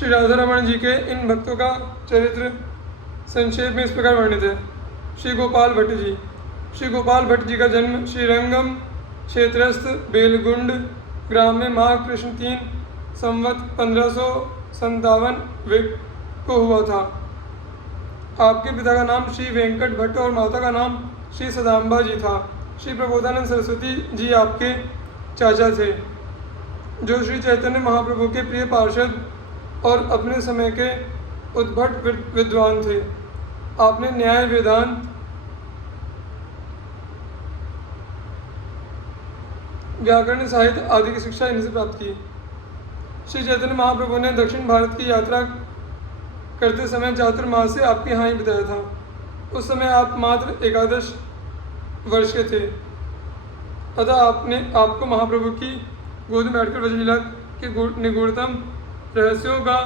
श्री राधा रमण जी के इन भक्तों का चरित्र संक्षेप में इस प्रकार वर्णित है। श्री गोपाल भट्ट जी। श्री गोपाल भट्ट जी का जन्म श्रीरंगम क्षेत्रस्थ बेलगुंड ग्राम में माघ कृष्ण 3 संवत 1557 को हुआ था। आपके पिता का नाम श्री वेंकट भट्ट और माता का नाम श्री सदाम्बा जी था। श्री प्रबोधानंद सरस्वती जी आपके चाचा थे, जो श्री चैतन्य महाप्रभु के प्रिय पार्षद और अपने समय के उद्भट विद्वान थे। आपने न्याय, वेदांत, व्याकरण, साहित्य आदि की शिक्षा इनसे प्राप्त की। श्री चैतन्य महाप्रभु ने दक्षिण भारत की यात्रा करते समय चातुर्मास से आपके यहाँ ही बिताया था। उस समय आप मात्र 11 वर्ष के थे, अतः आपको महाप्रभु की गोद में बैठकर व्रजलीला के निगूढ़तम रहस्यों का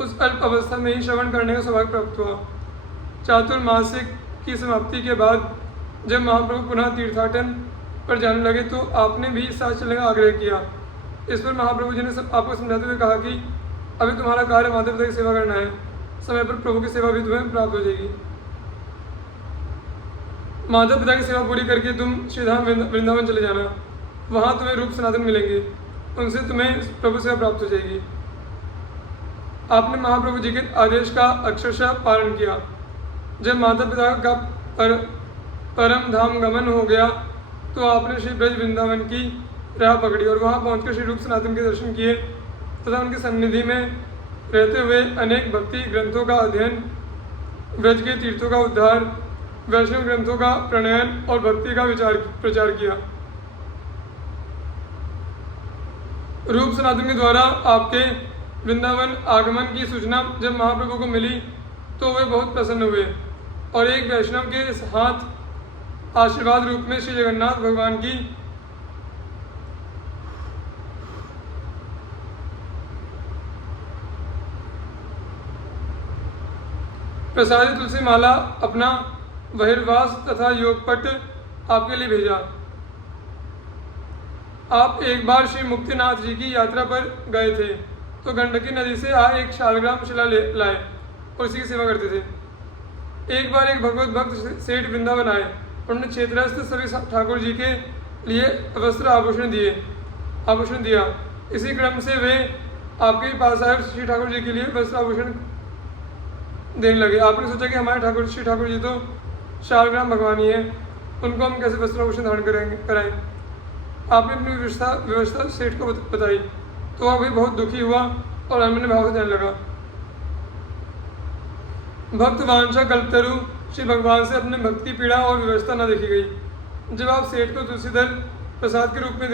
उस अल्प अवस्था में ही श्रवण करने का सौभाग्य प्राप्त हुआ। चातुर्मासिक की समाप्ति के बाद जब महाप्रभु पुनः तीर्थाटन पर जाने लगे तो आपने भी साथ चलने का आग्रह किया। इस पर महाप्रभु जी ने आपको समझाते हुए कहा कि अभी तुम्हारा कार्य माता पिता की सेवा करना है, समय पर प्रभु की सेवा भी तुम्हें प्राप्त हो जाएगी। माता पिता की सेवा पूरी करके तुम श्रीधाम वृंदावन चले जाना, वहाँ तुम्हें रूप सनातन मिलेंगे, उनसे तुम्हें प्रभु सेवा प्राप्त हो जाएगी। आपने महाप्रभु जी के आदेश का अक्षरशः पालन किया। जब माता पिता का परम धाम गमन हो गया तो आपने श्री ब्रज वृंदावन की राह पकड़ी और वहाँ पहुंचकर श्री रूप सनातन के दर्शन किए तथा उनकी सन्निधि में रहते हुए अनेक भक्ति ग्रंथों का अध्ययन, ब्रज के तीर्थों का उद्धार, वैष्णव ग्रंथों का प्रणयन और भक्ति का प्रचार किया। रूप सनातन के द्वारा आपके वृंदावन आगमन की सूचना जब महाप्रभु को मिली तो वे बहुत प्रसन्न हुए और एक वैष्णव के हाथ आशीर्वाद रूप में श्री जगन्नाथ भगवान की प्रसादित तुलसी माला, अपना बहिर्वास तथा योगपट आपके लिए भेजा। आप एक बार श्री मुक्तिनाथ जी की यात्रा पर गए थे तो गंडकी नदी से एक शालग्राम शिला लाए और उसी की सेवा करते थे। एक बार एक भगवत भक्त सेठ वृंदावन आए, उन्होंने क्षेत्रस्थ सभी ठाकुर जी के लिए वस्त्र आभूषण दिया। इसी क्रम से वे आपके पास आए श्री ठाकुर जी के लिए वस्त्र आभूषण देने लगे। आपने सोचा कि हमारे श्री ठाकुर जी तो शालग्राम भगवान ही है, उनको हम कैसे वस्त्र आभूषण धारण कराएं। आपने अपनी व्यवस्था सेठ को बताई तो वह भी बहुत दुखी हुआ और अन्य भाव से देने लगा। भक्त वांछा कल्पतरु श्री भगवान से अपने भक्ति पीड़ा और व्यवस्था न देखी गई। जब आप सेठ को तुलसीदल प्रसाद के रूप में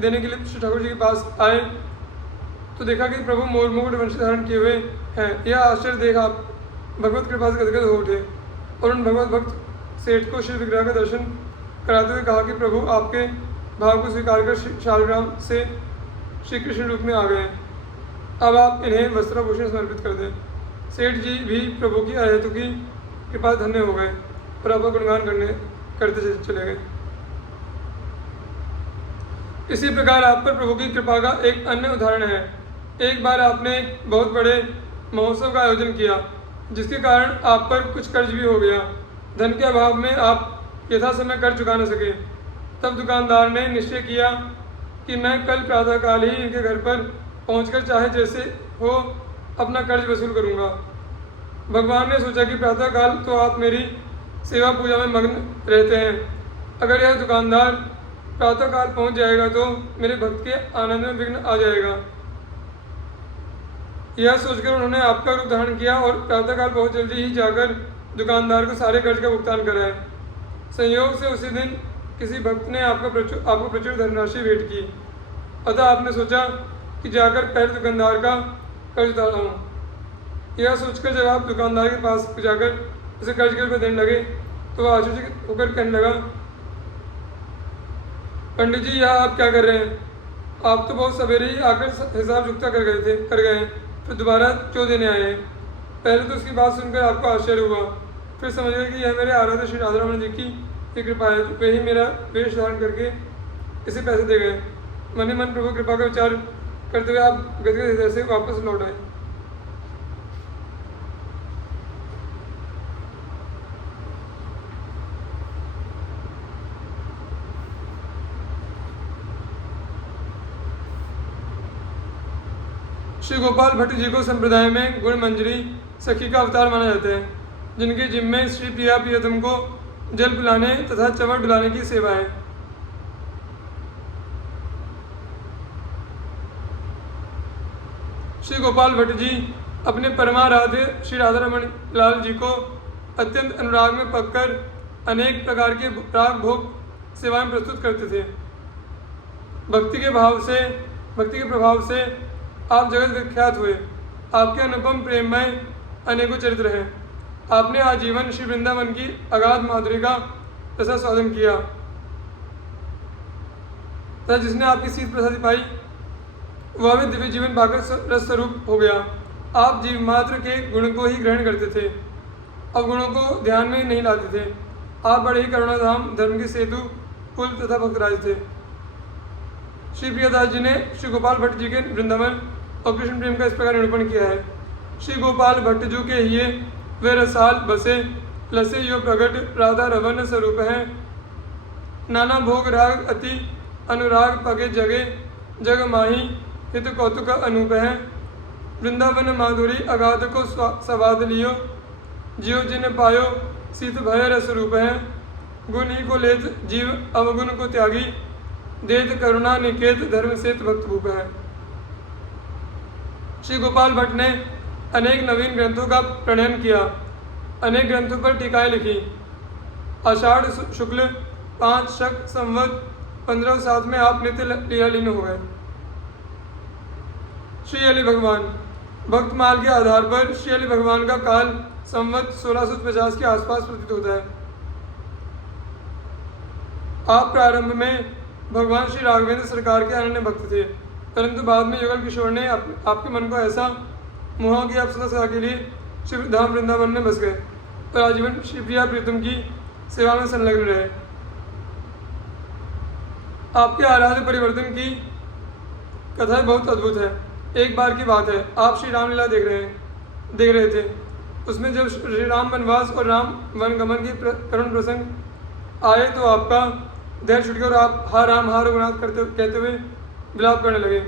देने के लिए श्री ठाकुर जी के पास आए तो देखा कि प्रभु मोर मुकुट वंशी धारण किए हुए हैं। यह आश्चर्य देख आप भगवत कृपा से गदगद हो उठे और उन भगवत भक्त सेठ को श्री विग्रह का दर्शन कराते हुए कहा कि प्रभु आपके भाव को स्वीकार कर शालग्राम से श्री कृष्ण रूप में आ गए, अब आप इन्हें वस्त्राभूषण समर्पित कर दें। सेठ जी भी प्रभु की अहेतु की कृपा धन्य हो गए और आपका गुणगान करते चले गए। इसी प्रकार आप पर प्रभु की कृपा का एक अन्य उदाहरण है। एक बार आपने एक बहुत बड़े महोत्सव का आयोजन किया जिसके कारण आप पर कुछ कर्ज भी हो गया। धन के अभाव में आप यथा समय कर चुका न सके। तब दुकानदार ने निश्चय किया कि मैं कल प्रातःकाल ही इनके घर पर पहुंचकर चाहे जैसे हो अपना कर्ज वसूल करूंगा। भगवान ने सोचा कि प्रातःकाल तो आप मेरी सेवा पूजा में मग्न रहते हैं, अगर यह दुकानदार प्रातःकाल पहुंच जाएगा तो मेरे भक्त के आनंद में विघ्न आ जाएगा। यह सोचकर उन्होंने आपका रूप धारण किया और प्रातःकाल बहुत जल्दी ही जाकर दुकानदार को सारे कर्ज का भुगतान कराया। संयोग से उसी दिन किसी भक्त ने आपको प्रचुर धनराशि भेंट की, अतः आपने सोचा कि जाकर पहले दुकानदार का कर्ज उतारूं। यह सोचकर जब आप दुकानदार के पास जाकर उसे कर्ज के रुपये देने लगे तो वह आश्चर्यचकित होकर कहने लगा, पंडित जी यह आप क्या कर रहे हैं? आप तो बहुत सवेरे ही आकर हिसाब चुकता कर गए, फिर दोबारा क्यों देने आए हैं? पहले तो उसकी बात सुनकर आपको आश्चर्य हुआ, फिर समझ गए कि यह मेरे आराध्य श्री राधा रमण जी की कृपा है। वे ही मेरा वेश धारण करके इसे पैसे दे गए। मन ही मन प्रभु कृपा का विचार करते हुए आप गदगद हृदय से वापस लौट आए। श्री गोपाल भट्ट जी को संप्रदाय में गुण मंजरी सखी का अवतार माना जाता है, जिनके जिम्मे श्री प्रिया प्रियतम को जल पिलाने तथा चवर डुलाने की सेवा है। श्री गोपाल भट्ट जी अपने परमाराध्य श्री राधा रमण लाल जी को अत्यंत अनुराग में पककर अनेक प्रकार के राग भोग सेवाएं प्रस्तुत करते थे। भक्ति के प्रभाव से आप जगत विख्यात हुए। आपके अनुपम प्रेममय अनेकों चरित्र हैं। आपने आजीवन श्री वृंदावन की अगाध माधुरी का रसा स्वादन किया तथा जिसने आपकी शीत प्रसादी पाई वह भी दिव्य जीवन पाकर रस स्वरूप हो गया। आप जीव मात्र के गुण को ही ग्रहण करते थे, अवगुणों को ध्यान में नहीं लाते थे। आप बड़े ही करुणाधाम, धर्म के सेतु, कुल तथा भक्तराज थे। श्री प्रियदास जी ने श्री गोपाल भट्ट जी के वृंदावन और कृष्ण प्रेम का इस प्रकार निरूपण किया है। श्री गोपाल भट्ट जू के हिये वे रसाल बसे, लसे यो प्रगट राधा रवन स्वरूप हैं। नाना भोग राग अति अनुराग पगे जगे, जग माही हित कौतुक अनूप है। वृंदावन माधुरी अगाध को स्वाद लियो, जियो जिन पायो शीत भय रस रूप है। गुण ही को लेत जीव अवगुण को त्यागी, देत करुणा निकेत धर्म सेत भक्त भूप है। श्री गोपाल भट्ट ने अनेक नवीन ग्रंथों का प्रणयन किया, अनेक ग्रंथों पर टीकाएं लिखी। आषाढ़ शुक्ल 5 शक संवत 1507 में आप नित्य लीलालीन हो गए। श्री अली भगवान भक्तमाल के आधार पर श्री अली भगवान का काल संवत 1650 के आसपास प्रतीत होता है। आप प्रारंभ में भगवान श्री राघवेंद्र सरकार के अनन्य भक्त थे, परंतु बाद में युगल किशोर ने आपके मन को ऐसा मोहा कि आप सदा के लिए शिव धाम वृंदावन में बस गए और आजीवन श्री प्रिया प्रीतम की सेवा में संलग्न रहे। आपके आराध्य परिवर्तन की कथा बहुत अद्भुत है। एक बार की बात है, आप श्री रामलीला देख रहे थे। उसमें जब श्री राम वनवास और राम वन गमन के करुण प्रसंग आए तो आपका धैर्य छूट गया और आप हा राम हा रघुनाथ कहते हुए विलाप करने लगे।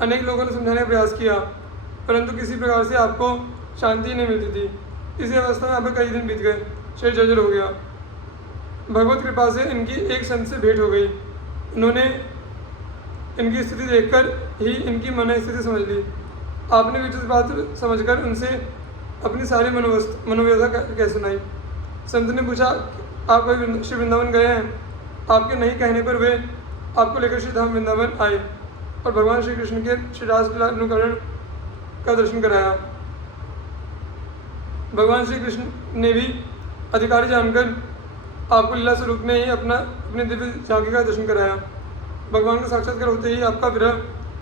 अनेक लोगों ने समझाने का प्रयास किया, परंतु किसी प्रकार से आपको शांति नहीं मिलती थी। इसी अवस्था में आपके कई दिन बीत गए, शरीर जर्जर हो गया। भगवत कृपा से इनकी एक संत से भेंट हो गई। उन्होंने इनकी स्थिति देखकर ही इनकी मन स्थिति समझ ली। आपने विचित्र बात समझकर उनसे अपनी सारी मनोव्यथा कह सुनाई। संत ने पूछा, आप कभी श्री वृंदावन गए हैं? आपके नहीं कहने पर वे आपको लेकर श्री धाम वृंदावन आए और भगवान श्री कृष्ण के श्री रासलीला अनुकरण का दर्शन कराया। भगवान श्री कृष्ण ने भी अधिकारी जानकर आपको लीला स्वरूप में ही अपनी दिव्य झांकी का दर्शन कराया। भगवान का साक्षात्कार होते ही आपका विरह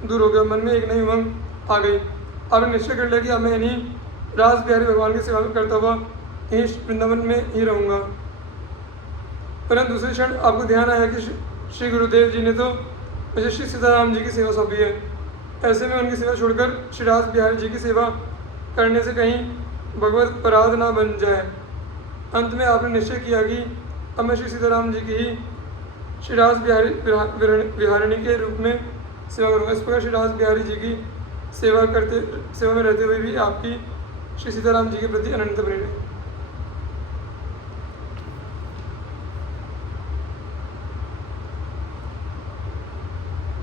दूर हो गया, मन में एक नई उमंग आ गई। आपने निश्चय कर लिया कि अब मैं इन्हीं रास बिहारी भगवान की सेवा करता हुआ यहीं वृंदावन में ही रहूँगा। परंतु दूसरे क्षण आपको ध्यान आया कि श्री गुरुदेव जी ने तो मुझे श्री सीताराम जी की सेवा सौंपी है। ऐसे में उनकी सेवा छोड़कर श्री रास बिहारी जी की सेवा करने से कहीं भगवत अपराध ना बन जाए। अंत में आपने निश्चय किया कि अब मैं श्री सीताराम जी की ही श्री रास बिहारिणी के रूप में सेवा करूँगा। इस प्रकार श्री रास बिहारी जी की सेवा में रहते हुए भी आपकी श्री सीताराम जी के प्रति अनन्यता बनी रही।